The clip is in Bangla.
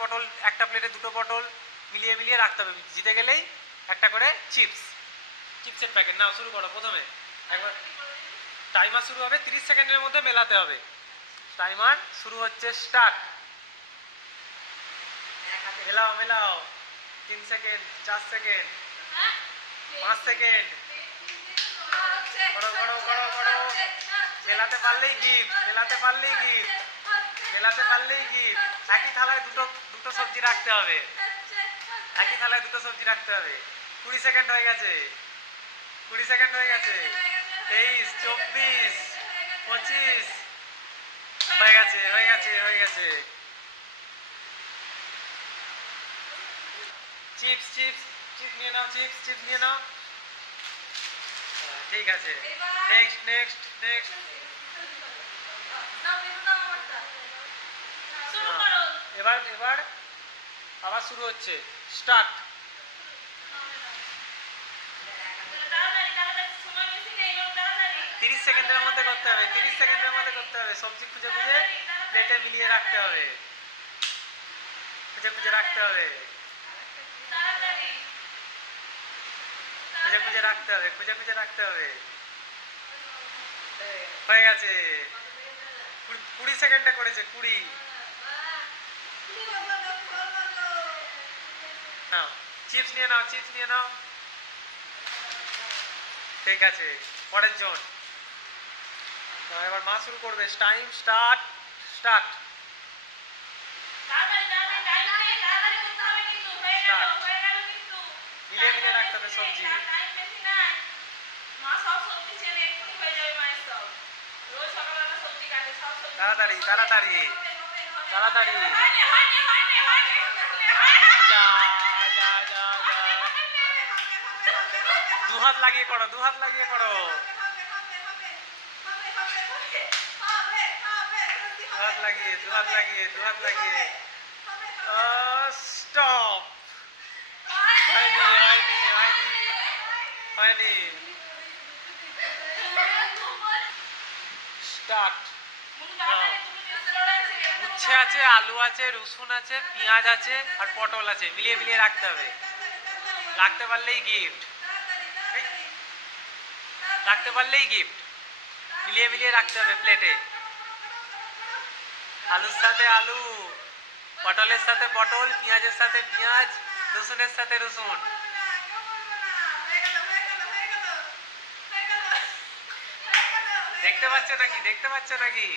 পটল, একটা প্লেটে দুটো পটল মিলিয়ে মিলিয়ে রাখতে হবে। জিতে গেলেই একটা করে চিপসের প্যাকেট। নাও শুরু করো। প্রথমে একবার টাইমার শুরু হবে, 30 সেকেন্ডের মধ্যে মেলাতে হবে। টাইমার শুরু হচ্ছে, স্টার্ট। মেলাও মেলাও। 3 সেকেন্ড, 4 সেকেন্ড, 5 সেকেন্ড। করো করো করো করো। মেলাতে পারলেই গিফট, মেলাতে পারলেই গিফট, মেলাতে পারলেই গিফট। একই থালায় দুটো সবজি রাখতে হবে, একই থালায় দুটো সবজি রাখতে হবে। 20 সেকেন্ড হয়ে গেছে, 20 সেকেন্ড হয়ে গেছে। 23, 24, 25 হয়ে গেছে, হয়ে গেছে, হয়ে গেছে। চিপস চিপস চিপস নিয়ে নাও, চিপস নিয়ে নাও। ঠিক আছে, নেক্সট নেক্সট নেক্সট। এবার এবার আবার শুরু হচ্ছে, স্টার্ট। 30 সেকেন্ডের মধ্যে করতে হবে, 30 সেকেন্ডের মধ্যে করতে হবে। সবজি খুঁজে খুঁজে প্লেটে মিলিয়ে রাখতে হবে, খুঁজে খুঁজে রাখতে হবে, খুঁজে খুঁজে রাখতে হবে, খুঁজে খুঁজে রাখতে হবে। হয়ে গেছে। 20 সেকেন্ডে করেছে, 20। নাও চিপস নিয়ে নাও, চিপস নিয়ে নাও। ঠিক আছে, পরের জন। এবার মা শুরু করবে। Time start, start. মিলিয়ে মিলিয়ে রাখতে হবে সবজি। তাড়াতাড়ি তাড়াতাড়ি তাড়াতাড়ি। যা যা যা যা। দুহাত লাগিয়ে করো, দুহাত লাগিয়ে করো, দুহাত লাগিয়ে, দুহাত লাগিয়ে, দুহাত লাগিয়ে। স্টপ। হয়নি হয়নি হয়নি হয়নি। স্টার্ট। উচ্ছে আছে, আলু আছে, রসুন আছে, পেঁয়াজ আছে আর পটল আছে। মিলিয়ে মিলিয়ে রাখতে হবে, রাখতে পারলেই গিফট, রাখতে পারলেই গিফট। মিলিয়ে মিলিয়ে রাখতে হবে প্লেটে। আলুর সাথে আলু, পটলের সাথে পটল, পেঁয়াজের সাথে পেঁয়াজ, রসুনের সাথে রসুন। দেখতে পাচ্ছ নাকি, দেখতে পাচ্ছ নাকি?